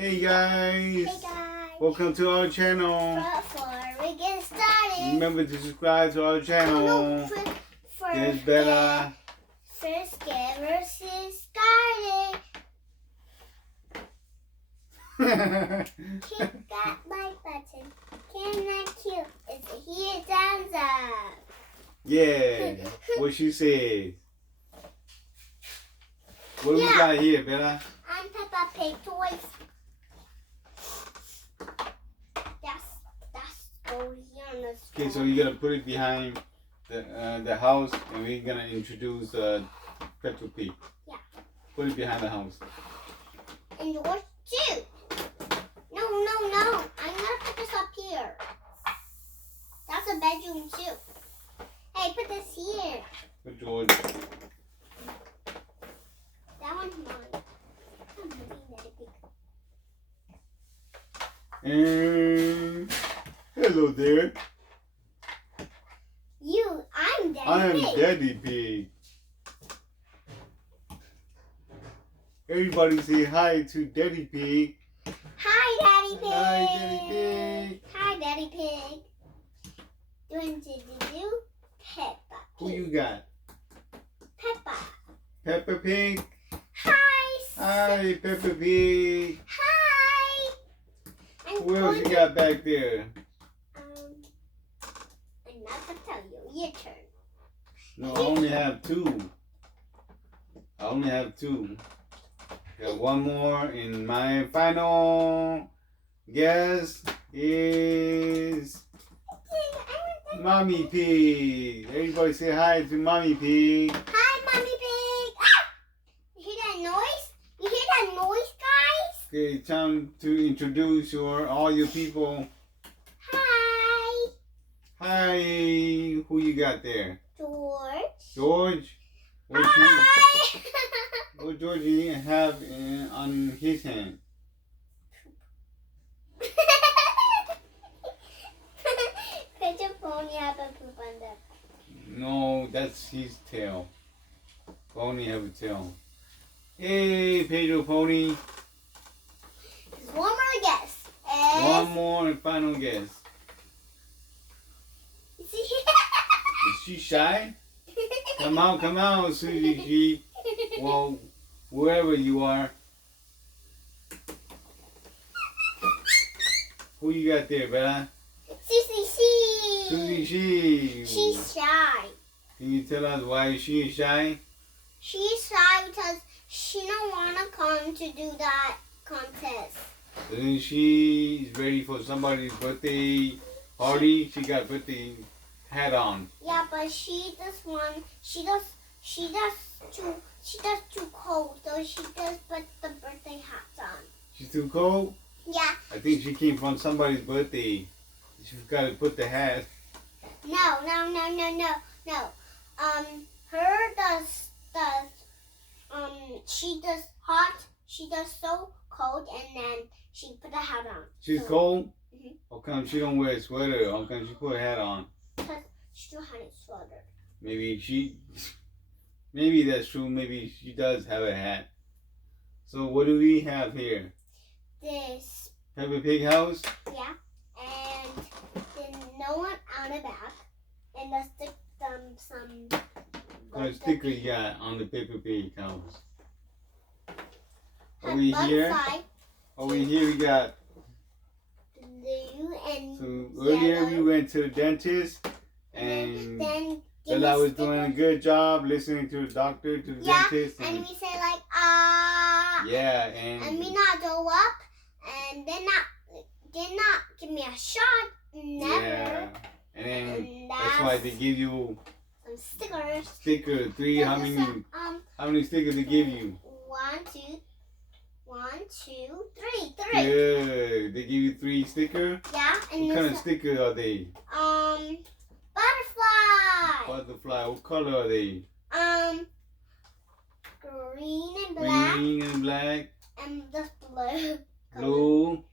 Hey guys! Hey guys! Welcome to our channel. Before we get started, Remember to subscribe to our channel. There's Bella. First get versus started. Click that like button. Can I cute? Is it here? Thumbs up. Yeah. What she says. What do we got here, Bella? I'm Peppa Pig toys. That's over here on the screen. Okay, so you're gonna put it behind the house, and we're gonna introduce Peppa Pig. Yeah. Put it behind the house. And yours too. No. I'm gonna put this up here. That's a bedroom too. Hey, put this here. Put George. That one's mine. I'm moving that big. And hello there. I'm Daddy I am Pig. Daddy Pig. Everybody say hi to Daddy Pig. Hi, Daddy Pig. Hi, Daddy Pig. Hi, Daddy Pig. Doing do Peppa Pig. Who you got? Peppa. Peppa Pig. Hi. Hi, Peppa Pig. Hi. Who else you got back there? I'm not gonna tell you. Your turn. No, I only have two. Got one more, and my final guess is Mommy Pig. Everybody say hi to Mommy Pig. Hi, Mommy Pig. Ah! You hear that noise? You hear that noise, guys? Okay, time to introduce all your people. Hi. Hi, who you got there? George. George? Hi. What George do you have on his hand? Could your pony have a poop on there? No, that's his tail. Pony have a tail. Hey, Pedro Pony. There's one more guess. One more and final guess. Is she shy? Come out, Susie Sheep. Well, wherever you are. Who you got there, Bella? Susie Sheep. She's shy. Can you tell us why she is shy? She's shy because she don't want to come to do that contest. Isn't she ready for somebody's birthday party? She got birthday hat on. Yeah, but she does too cold, so she does put the birthday hats on. She's too cold? Yeah. I think she came from somebody's birthday. She forgot to put the hat. No. Her she does hot, she does so cold, and then she put a hat on. She's cold? Mhm. How come she don't wear a sweater? How come she put a hat on? Because she still had a sweater. Maybe that's true. Maybe she does have a hat. So what do we have here? This, Peppa Pig house? yeah, and then no one on the back, and let's stick some. What sticker you got on the Peppa Pig house? Have Over here we got. Blue and So earlier we went to the dentist, and Bella was doing a good job listening to the doctor, to the dentist. And we say like Yeah, and we not go up, and they not give me a shot. Never. Yeah, and then And that's why they give you some stickers. sticker 3. How many stickers they give you? 1, 2, 3. Good. They give you 3 stickers. Yeah, and What kind of this, stickers are they? butterfly. Butterfly. What color are they? Green and black. Green and black. And this blue. Blue.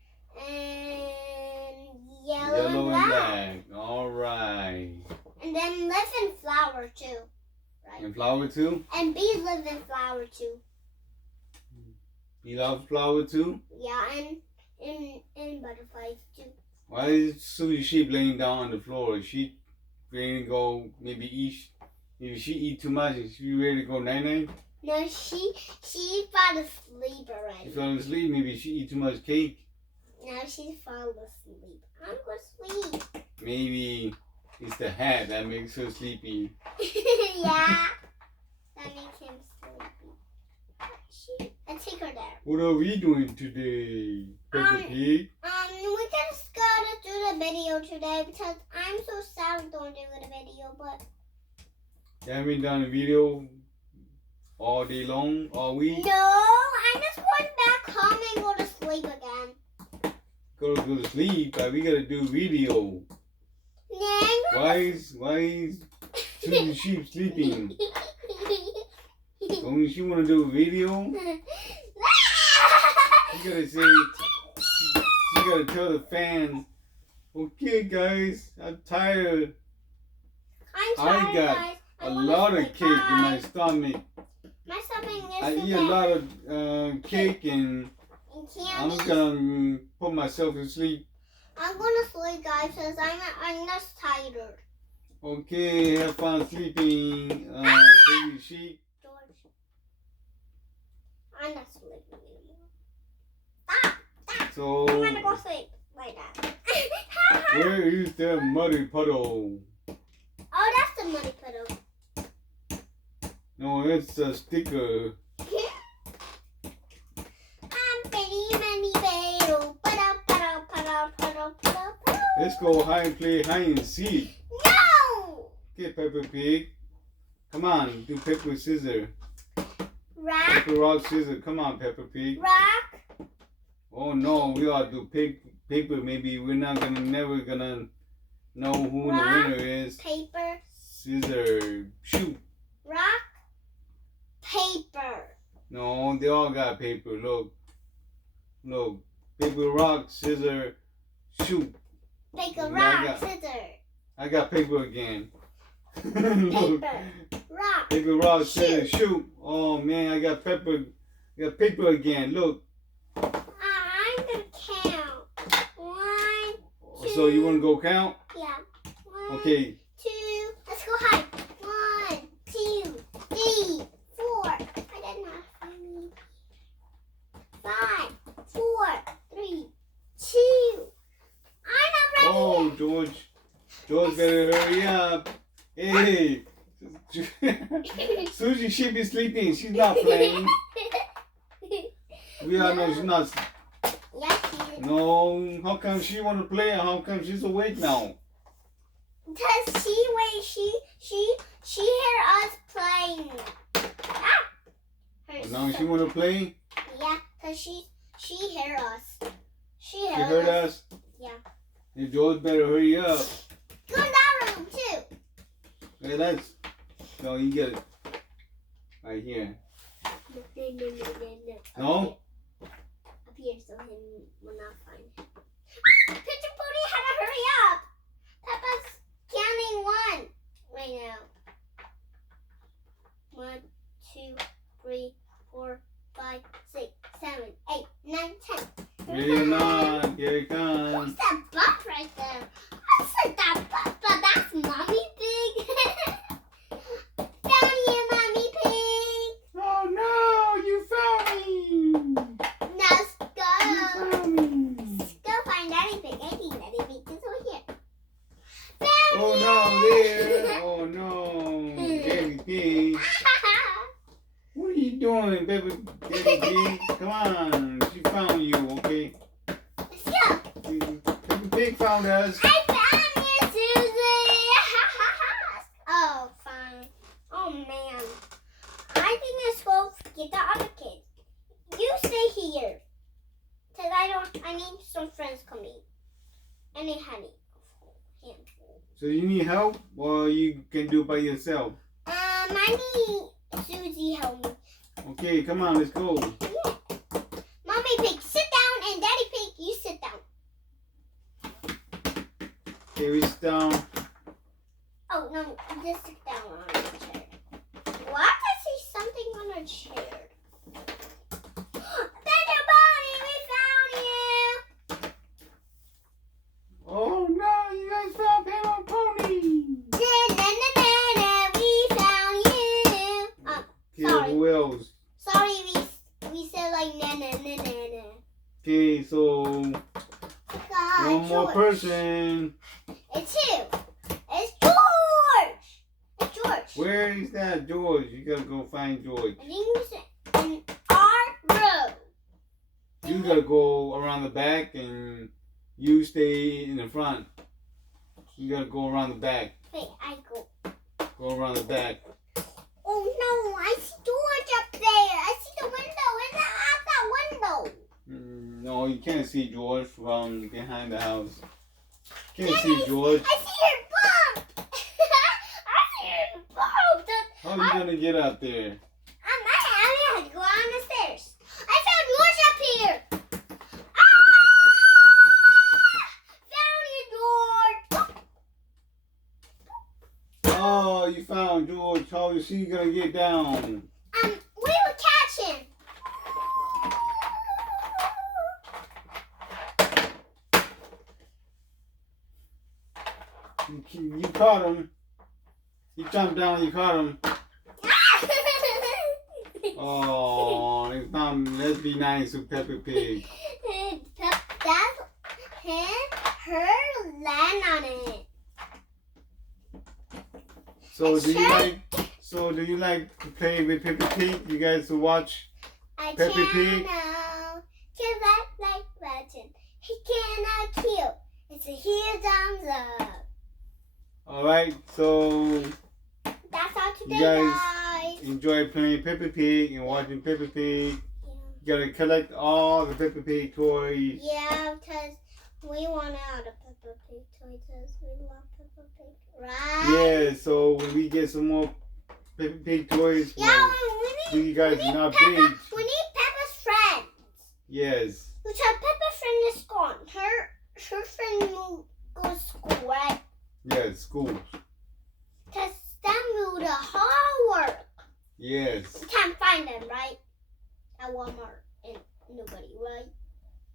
And Yellow and black. All right. And then live in flower too. Right? And flower too? And bees live in flower too. You love flowers too? Yeah, and butterflies too. Why is Susie sheep laying down on the floor? Is she ready to go maybe eat? Maybe she eat too much and she ready to go night-night? No, she fell asleep already. She fell asleep. Maybe she eat too much cake. No, she fell asleep. I'm going to sleep. Maybe it's the hat that makes her sleepy. Yeah, that makes him sleepy. Let's take her there. What are we doing today, Peppa Pig? We just gotta do the video today because I'm so sad we don't do the video, but You haven't done a video all day long, all week? no, I'm just going back home and go to sleep again. Go to sleep, but we gotta do video. Why is Susie Sheep sleeping? Don't she wanna do a video? You gotta say, she gotta tell the fans, okay guys, I'm tired. I got a lot of cake in my stomach. My stomach is I eat a lot of cake and I'm gonna put myself to sleep. I'm gonna sleep, guys, because I'm just tired. Okay, have fun sleeping, Susie Sheep. George, I'm not sleeping anymore. Stop! So, I'm gonna go sleep like that. where is the muddy puddle? Oh, that's the muddy puddle. No, it's a sticker. I'm pretty many battle. Let's go play hide and seek. No! Okay, Peppa Pig. Come on, do paper scissors. Rock. Paper rock scissors. Come on, Peppa Pig. Rock. Oh no, we ought to do paper. Maybe we're never gonna know who Rock, the winner is. Paper. Scissors. Shoot. Rock. Paper. No, they all got paper. Look. Paper, rock, scissors, shoot. Paper, rock, scissors. I got paper again. Paper, rock. Paper, rock, scissors, shoot. Oh man, I got paper again. Look. I'm gonna count. 1, 2. So you wanna go count? Yeah. 1, Okay. 2. Let's go high. 1, 2, 3, 4. I did not find 5, 4, 3, 2. I'm not ready. Oh, George better hurry up. Hey. Susie should be sleeping. She's not playing. We all know she's not. Yes, she is. No, how come she wanna play and how come she's awake now? Because she heard us playing. Now she wanna play? Yeah, because she heard us. She heard us? Yeah. Hey, George better hurry up. Go in that room too. Hey, no, you get it. Right here. No? Up here so him will not find it. Picture Pony had to hurry up. Peppa's counting 1 right now. 1, 2, 3, 4, 5, 6, 7, 8, 9, 10. Ready or not, here it comes. What's that butt right there? I said that butt, but that's Mommy Pig. Found you, Mommy Pig. Oh no, you found me. Now let's go. You found me. Let's go find Daddy Pig. I think Daddy Pig is over here. Oh no, there. Oh no, Daddy Pig. What are you doing, baby? Daddy Pig? Come on, she found you, okay? Let's go. Baby Pig found us. I found you, Susie. Oh, fine. Oh, man. I think let's go get the other kids. You stay here. Because I need some friends coming. I need honey. So you need help or you can do it by yourself? I need Susie help me. Okay, come on, let's go. Yeah. Mommy Pig, sit down, and Daddy Pig, you sit down. Okay, we sit down. Oh, no, just sit down on a chair. Why does I see something on a chair? Daddy George. person. It's who? It's George. It's George. Where is that George? You gotta go find George. I think it's in our road. You gotta go around the back and you stay in the front. You gotta go around the back. Wait, I go. Go around the back. Oh no, I see George up there. I see the window. Out that window. No, you can't see George from behind the house. Can't see George. I see your bump. I see your bump. How are you gonna get up there? I have to go on the stairs. I found George up here. Ah! Found you, George. Oh, you found George. How is he gonna get down? We will catch him. You caught him. You jumped down. You caught him. Oh, let's be nice to Peppa Pig. That's her land on it. So do you like to play with Peppa Pig? You guys to watch Peppa Pig? Give that like button. He cannot kill. It's a huge thumbs up. All right, so That's all today, you guys guys. enjoy playing Peppa Pig and watching Peppa Pig. You gotta collect all the Peppa Pig toys. Yeah, because we want out of Peppa Pig toys because we love Peppa Pig, right? Yeah, so when we get some more Peppa Pig toys, Yeah, well, you guys are not big. We need Peppa's friend. Yes. Which her Peppa's friend is gone. Her friend will go to school, right? Yes, school. Because them do the homework. Yes. We can't find them, right? At Walmart and nobody, right?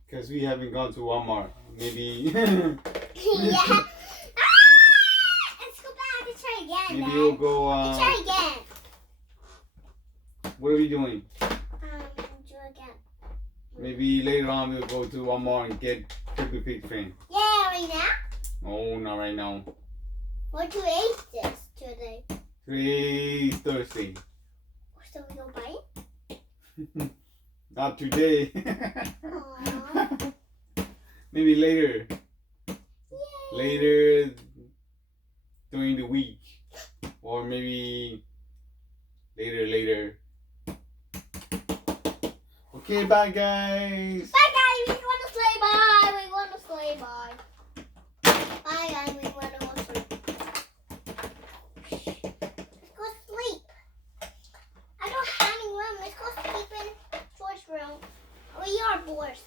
Because we haven't gone to Walmart. Maybe. Yeah. Ah! Let's go back. Let's try again. Maybe Dad. we'll go. Let's try again. What are we doing? Try again. Maybe later on we'll go to Walmart and get Peppa Pig friend. Yeah, right now. Oh, not right now. What to eat this today? Today's Thursday. So we go buy it? Not today. Aww. Maybe later. Yay. Later during the week. Or maybe later. Okay, bye guys. Bye guys, we want to say bye. We want to say bye. Bye guys, we want to go sleep. Let's go sleep. I don't have any room. Let's go sleep in George's room. We are bored.